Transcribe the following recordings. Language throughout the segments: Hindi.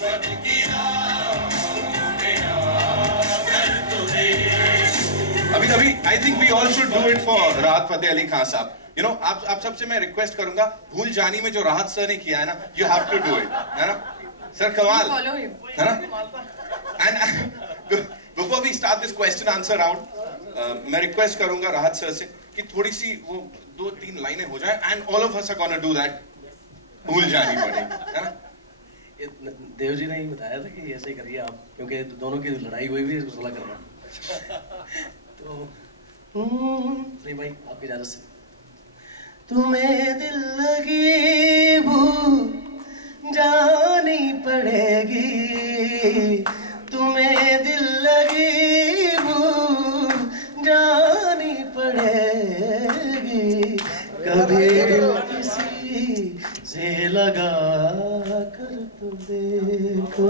अभी अभी I think we all should do it for Rahat Fateh Ali Khan साहब. यू नो आप सबसे मैं रिक्वेस्ट करूंगा, भूल जानी में जो राहत सर ने किया है ना, you have to do it, है ना सर? कमाल है ना? And before we start this question answer round, मैं रिक्वेस्ट करूंगा राहत सर से कि थोड़ी सी वो 2-3 लाइनें हो जाए, and all of us are gonna do that. भूल जानी पड़ेगी, है ना? देव जी ने ही बताया था कि ऐसे ही करिए आप, क्योंकि दोनों की लड़ाई हुई भी इसको सुलह करना. तो नहीं भाई, आपकी इजाजत से. तुम्हें दिल लगी भूल जानी पड़ेगी, तुम्हें दिल लगी भूल जानी पड़ेगी, कभी दिल किसी से लगा कर तो देखो.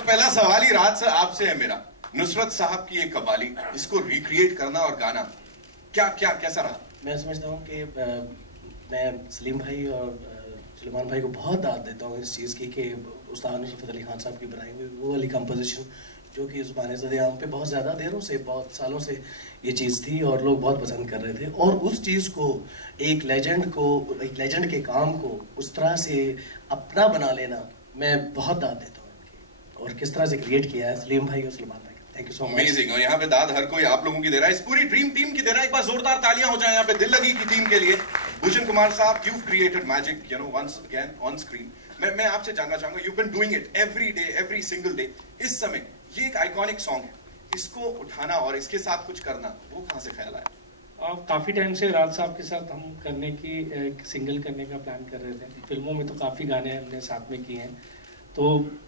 पहला सवाल ही राहत सर आपसे है मेरा. नुसरत साहब की ये कव्वाली, इसको रिक्रिएट करना और गाना कैसा रहा? मैं समझता हूँ कि मैं सलीम भाई और सुलेमान भाई को बहुत दाद देता हूँ इस चीज़ की कि उस्ताद नशीफत अली खान साहब की बनाई हुई वो वाली कंपोजिशन, जो कि ज़ुबान ज़द-ए-आम पे बहुत ज़्यादा देरों से, बहुत सालों से ये चीज़ थी और लोग बहुत पसंद कर रहे थे. और उस चीज़ को एक लेजेंड के काम को उस तरह से अपना बना लेना, मैं बहुत दाद देता हूँ. और किस तरह से क्रिएट किया है सलीम भाई और सुलेमान भाई. Thank you so much. Amazing. और यहाँ पे दाद हर कोई आप लोगों की दे रहा है, इस पूरी ड्रीम टीम की दे रहा है. एक बार जोरदार तालियां हो जाए यहाँ पे दिल लगी की टीम के लिए. भूषण कुमार साहब, you've created magic, you know, once again on screen. मैं आपसे जानना चाहूंगा, you've been doing it every day, every single day. इस समय ये एक आइकॉनिक सॉन्ग है, इसको उठाना और इसके साथ कुछ करना, वो कहाँ से ख्याल आया? काफ़ी टाइम से राज साहब के साथ हम करने की एक सिंगल करने का प्लान कर रहे थे. फिल्मों में तो काफ़ी गाने हमने साथ में किए हैं, तो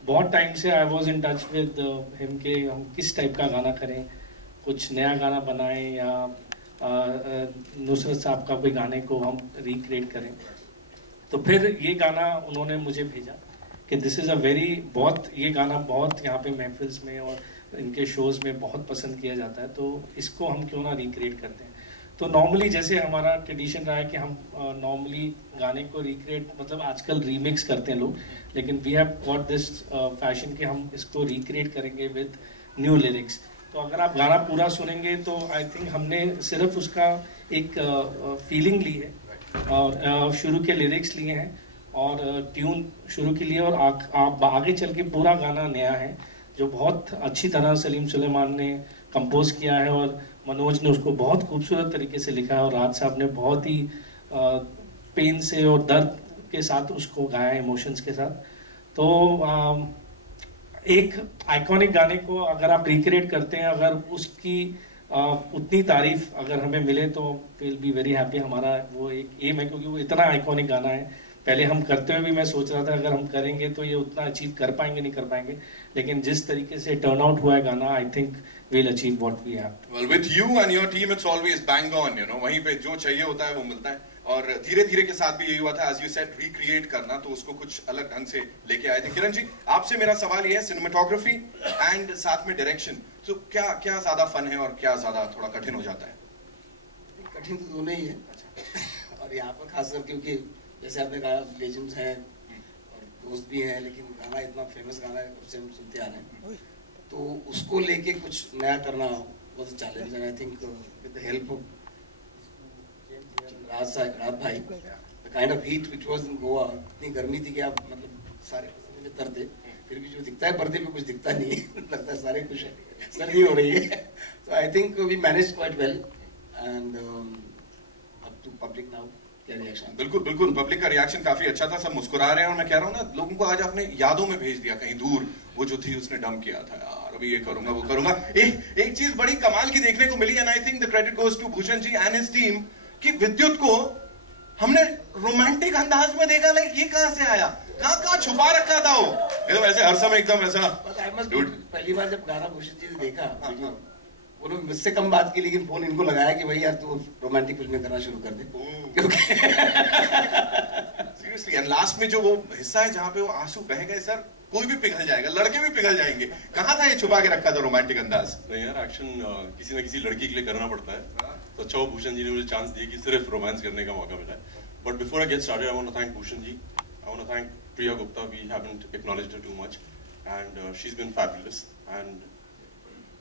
बहुत टाइम से I was in touch with him के हम किस टाइप का गाना करें, कुछ नया गाना बनाएं या नुसरत साहब का कोई गाने को हम रिक्रिएट करें. तो फिर ये गाना उन्होंने मुझे भेजा कि दिस इज़ अ वेरी, बहुत ये गाना बहुत यहाँ पे महफिल्स में और इनके शोज़ में बहुत पसंद किया जाता है, तो इसको हम क्यों ना रिक्रिएट करते हैं. तो नॉर्मली जैसे हमारा ट्रेडिशन रहा है कि हम नॉर्मली गाने को रिक्रिएट, मतलब आजकल रीमिक्स करते हैं लोग, लेकिन we have got this fashion कि हम इसको रिक्रिएट करेंगे विद न्यू लिरिक्स. तो अगर आप गाना पूरा सुनेंगे तो आई थिंक हमने सिर्फ उसका एक फीलिंग ली है और शुरू के लिरिक्स लिए हैं और ट्यून शुरू के लिए, और आप आगे चल के पूरा गाना नया है जो बहुत अच्छी तरह सलीम सुलेमान ने कंपोज किया है और मनोज ने उसको बहुत खूबसूरत तरीके से लिखा है और राज साहब ने बहुत ही पेन से और दर्द के साथ उसको गाया, इमोशंस के साथ. तो एक आइकॉनिक गाने को अगर आप रिक्रिएट करते हैं, अगर उसकी उतनी तारीफ अगर हमें मिले तो विल बी वेरी हैप्पी. हमारा वो एक एम है, क्योंकि वो इतना आइकॉनिक गाना है. पहले हम करते हुए भी मैं सोच रहा था अगर हम करेंगे तो ये उतना अचीव कर पाएंगे नहीं कर पाएंगे, लेकिन जिस तरीके से टर्न आउट हुआ है गाना, I think we'll achieve what we have. Well, with you and your team, it's always bang on, you know. वहीं पे जो चाहिए होता है वो मिलता है. और धीरे धीरे के साथ भी यही हुआ था, as you said, recreate करना, तो उसको कुछ अलग ढंग से लेके आए थे. किरण जी, आपसे मेरा सवाल ये है, सिनेमेटोग्राफी एंड साथ में डायरेक्शन, तो क्या ज्यादा फन है और क्या ज्यादा थोड़ा कठिन हो जाता है? कठिन तो दोनों ही है और यहाँ पर खासकर क्योंकि जैसे आपने कहा लेजेंड्स हैं और दोस्त भी हैं, लेकिन गाना इतना फेमस गाना है, कब से हम सुनते आ रहे हैं, तो उसको लेके कुछ नया करना बहुत चैलेंज है. I think with the help of Raj भाई, the kind of heat which was in Goa, इतनी गर्मी थी कि आप मतलब सारे पसीने में तरते, फिर भी जो दिखता है पर्दे पे कुछ दिखता नहीं लगता है सारे खुश है, सर्दी हो रही है. So I think we manage quite well and up to public now. बिल्कुल पब्लिक का रिएक्शन काफी अच्छा था, सब मुस्कुरा रहे हैं. और मैं कह रहा हूँ ना, लोगों को आज आपने यादों में भेज दिया कहीं दूर, वो जो थी उसने डम किया था, यार अभी ये करूंगा वो करूंगा. एक चीज बड़ी कमाल की देखने को मिली, and I think the credit goes to Bhushan ji and his team, कि विद्युत को हमने रोमांटिक अंदाज में देखा. लाइक ये कहां से आया, कहां छुपा रखा था वो, एकदम ऐसे हर समय एकदम ऐसा. पहली बार जब गाना भूषण जी ने देखा, उन्होंने मुझसे कम बात की, लेकिन फोन इनको लगाया कि भाई यार तू रोमांटिक फिल्में करना शुरू कर दे, क्योंकि सीरियसली. एंड लास्ट में जो वो हिस्सा है जहाँ पे वो आंसू बह गए, सर कोई भी पिघल जाएगा, लड़के भी पिघल जाएंगे. कहाँ था ये छुपा के रखा था रोमांटिक अंदाज? नहीं यार, एक्शन किसी ना किसी लड़की के लिए करना पड़ता है, तो अच्छा वो भूषण जी ने मुझे चांस दिया कि सिर्फ रोमांस करने का मौका मिला है. But before I get started, I want to thank Bhushan ji, I want to thank Priya Gupta. We haven't acknowledged her too much, and she's been fabulous. And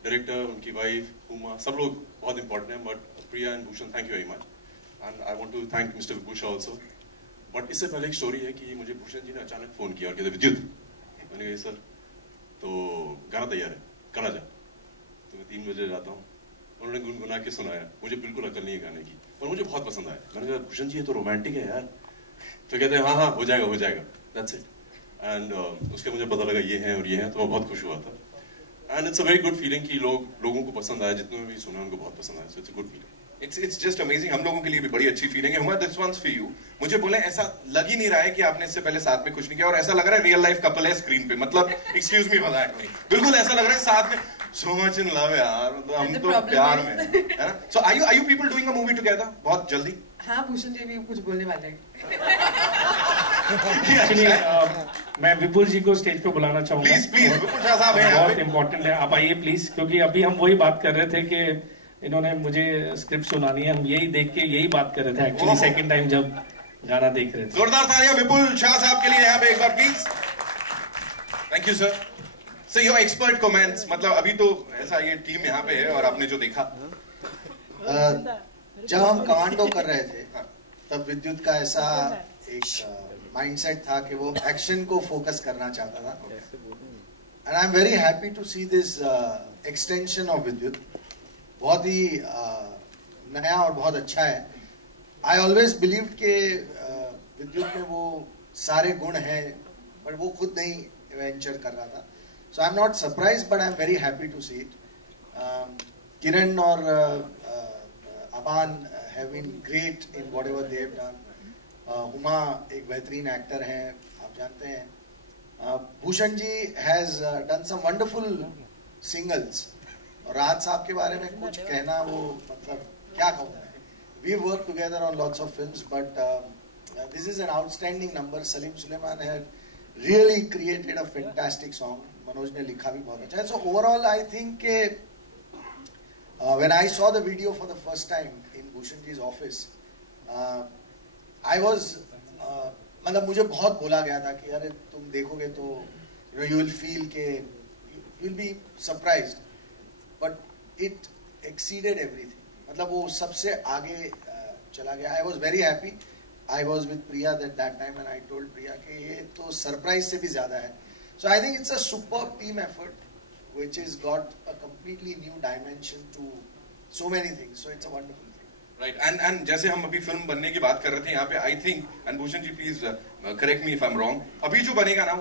director, उनकी wife, Huma, सब लोग बहुत important हैं. But Priya and Bhushan, thank you very much. And I want to thank Mr. Vibhusha also. But इससे पहले एक story है कि मुझे भूषण जी ने अचानक phone किया और कहते विद्युत, मैंने कहा सर, तो गाना तैयार है, कल आ जा. तो मैं 3 बजे जाता हूँ. उन्होंने गुनगुना के सुनाया. मुझे बिल्कुल अकल नहीं है गाने की, और मुझे बहुत पसंद आया. मैंने कहा भूषण जी ये तो रोमांटिक है यार. तो कहते हैं हाँ हो जाएगा. That's it. And उसके मुझे पता लगा ये हैं और ये हैं, तो मैं बहुत खुश हुआ था. And it's a very good feeling कि लोगों को पसंद आया. जितने भी सुना उनको बहुत पसंद आया. So it's a good feeling. It's just amazing. हम लोगों के लिए भी बड़ी अच्छी फीलिंग है. Huma, this one's for you. मुझे बोले ऐसा लग ही नहीं रहा है कि आपने इससे पहले साथ में कुछ नहीं किया, और ऐसा लग रहा है रियल लाइफ कपल है स्क्रीन पे. मतलब excuse me for that. बिल्कुल ऐसा लग रहा है साथ में so much in love यार. मतलब हम तो प्यार में है ना. So are you people doing a movie together? बहुत जल्दी. हाँ, भूषण जी भी कुछ बोलने वाले हैं. Actually, मैं विपुल जी को स्टेज पे बुलाना चाहूंगा. Please, विपुल शाह साहब हैं. बहुत इम्पोर्टेंट है, आप आइए प्लीज, क्योंकि अभी हम वही बात कर रहे थे कि इन्होंने मुझे स्क्रिप्ट सुनानी है. हम यही देख के यही बात कर रहे थे एक्चुअली सेकंड टाइम जब गाना देख रहे थे. जोरदार तालियां विपुल शाह साहब के लिए यहाँ पे एक बार please. Thank you sir. Sir your expert comments, मतलब अभी तो ऐसा ये टीम यहाँ पे है और आपने जो देखा, जब हम कमांडो कर रहे थे तब विद्युत का ऐसा एक माइंडसेट था कि वो एक्शन को फोकस करना चाहता था. And I am very happy to see this extension of Vidyut. बहुत ही नया और बहुत अच्छा है. आई ऑलवेज बिलीव्ड के विद्युत में वो सारे गुण हैं, बट वो खुद नहीं वेंचर कर रहा था. So I am not surprise, but I am very happy to see it. Kiran और Aban have been great in whatever they have done. Huma एक बेहतरीन एक्टर हैं, आप जानते हैं. Bhushan ji has done some wonderful singles. और राहत साहब के बारे में कुछ कहना, वो मतलब क्या कहूँ मैं. We work together on lots of films, but this is an outstanding number. Salim Sulaiman had really created a fantastic song. Manoj ने लिखा भी बहुत अच्छा है. सो ओवरऑल आई थिंक के when I saw the video for the first time in Bhushan जी's ऑफिस, आई वाज मतलब मुझे बहुत बोला गया था कि अरे तुम देखोगे तो यू विल फील के you will be surprised, but it exceeded everything. मतलब वो सबसे आगे चला गया. I was very happy. I was with Priya that time and I told Priya कि ये तो सरप्राइज से भी ज्यादा है. So I think it's a superb team effort which has got a completely new dimension to so many things. So it's a wonderful thing. Right. And जैसे हम अभी फिल्म बनने की बात कर रहे थे यहाँ पे, I think, and Bhushan ji please correct me if I am wrong, अभी जो बनेगा ना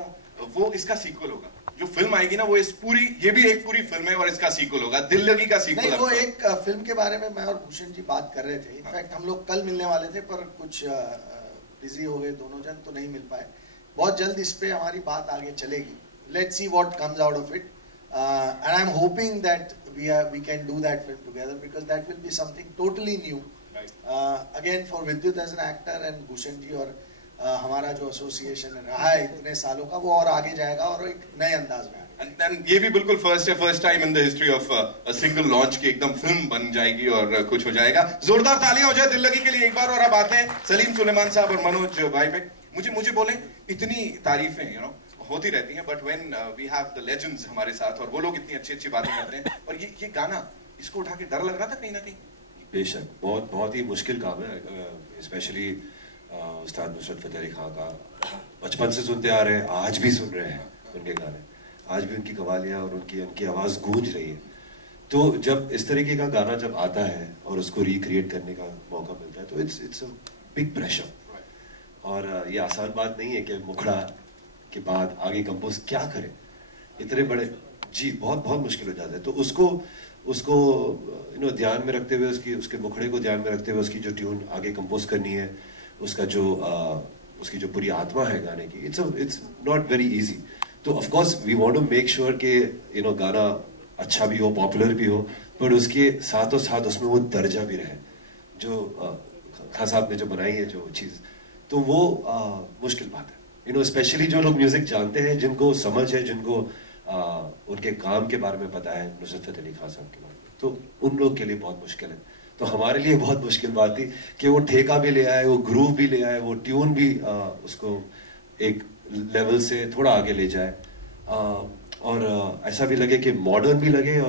वो इसका सीक्वल होगा. जो फिल्म आएगी ना वो ये भी एक पूरी फिल्म है और इसका सीक्वल होगा. दिल लगी का सीक्वल. नहीं, वो एक फिल्म के बारे में मैं और भूषण जी बात कर रहे थे. इनफैक्ट हम लोग कल मिलने वाले थे, पर कुछ बिजी हो गए दोनों जन, तो नहीं मिल पाए. बहुत जल्द इस पे हमारी बात आगे चलेगी. Let's see what comes out of it. And I'm hoping that we can do that film together, because that will be something totally new. Right. Again for Vidyut as an actor and Bhushan ji, और हमारा जो एसोसिएशन रहा है इतने सालों का, वो और आगे जाएगा और एक नए अंदाज में आएगा. And ये भी बिल्कुल first time in the history of a single launch की एकदम फिल्म बन जाएगी और कुछ हो जाएगा. जोरदार तालियां हो जाए दिल लगी के लिए एक बार. और अब आते हैं सलीम सुलेमान साहब और मनोज भाई पे. मुझे बोले इतनी तारीफें यू नो होती रहती हैं, but when we have the legends हमारे साथ और वो लोग इतनी अच्छी बातें करते हैं, और ये गाना इसको उठा के डर लग रहा था कहीं ना कहीं? बेशक बहुत ही मुश्किल काम है. स्पेशली उस्ताद नुसरत फतेह अली खान का बचपन से सुनते आ रहे हैं, आज भी सुन रहे हैं उनके गाने, आज भी उनकी कवालियाँ और उनकी आवाज़ गूंज रही है. तो जब इस तरीके का गाना जब आता है और उसको रिक्रिएट करने का मौका मिलता है, तो इट्स अ बिग प्रेशर. और ये आसान बात नहीं है कि मुखड़ा के बाद आगे कंपोज क्या करें. इतने बड़े जी बहुत मुश्किल हो जाता है. तो उसको ध्यान में रखते हुए, उसके मुखड़े को ध्यान में रखते हुए उसकी जो ट्यून आगे कंपोज करनी है, उसका जो उसकी जो पूरी आत्मा है गाने की, इट्स नॉट वेरी इजी. तो of course we want to make sure कि गाना अच्छा भी हो, पॉपुलर भी हो, पर उसके साथ उसमें वो दर्जा भी रहे जो खान साहब ने जो बनाई है जो चीज़. तो वो मुश्किल बात है. स्पेशली जो लोग म्यूजिक जानते हैं, जिनको समझ है, जिनको उनके काम के बारे में पता है, नुसरत फतेह अली खान साहब के बारे में, तो उन लोग के लिए बहुत मुश्किल है. तो हमारे लिए बहुत मुश्किल बात थी कि वो ठेका भी ले आए, वो ग्रूव भी ले आए, वो ट्यून भी उसको एक लेवल से थोड़ा आगे ले जाए, और ऐसा भी लगे कि मॉडर्न भी लगे और